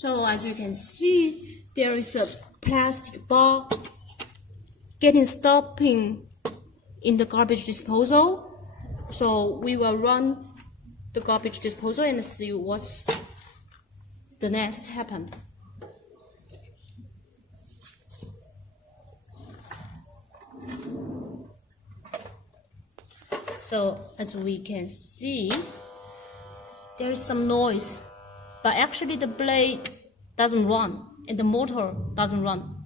So as you can see, there is a plastic ball stopping in the garbage disposal. So we will run the garbage disposal and see what's the next happen. So as we can see, there is some noise, but actually the blade doesn't run and the motor doesn't run.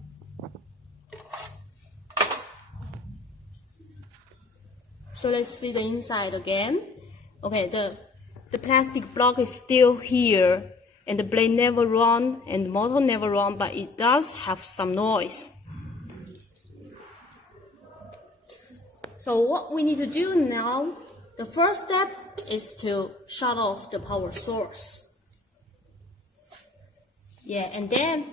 So let's see the inside again. Okay, the plastic block is still here and the blade never run and the motor never run, but it does have some noise. So what we need to do now, the first step is to shut off the power source. Yeah, and then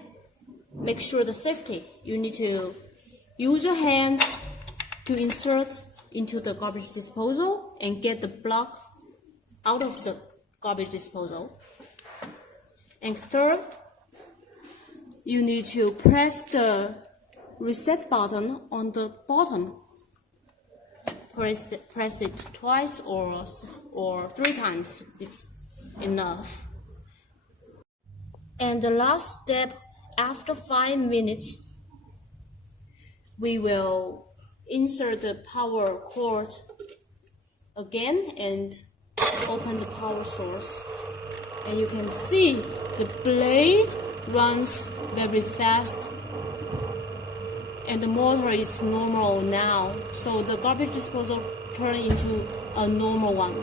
make sure the safety. You need to use your hand to insert into the garbage disposal and get the block out of the garbage disposal. And third, you need to press the reset button on the bottom. Press it twice or 3 times is enough. And the last step, after 5 minutes, we will insert the power cord again and open the power source. And you can see the blade runs very fast and the motor is normal now. So the garbage disposal turned into a normal one.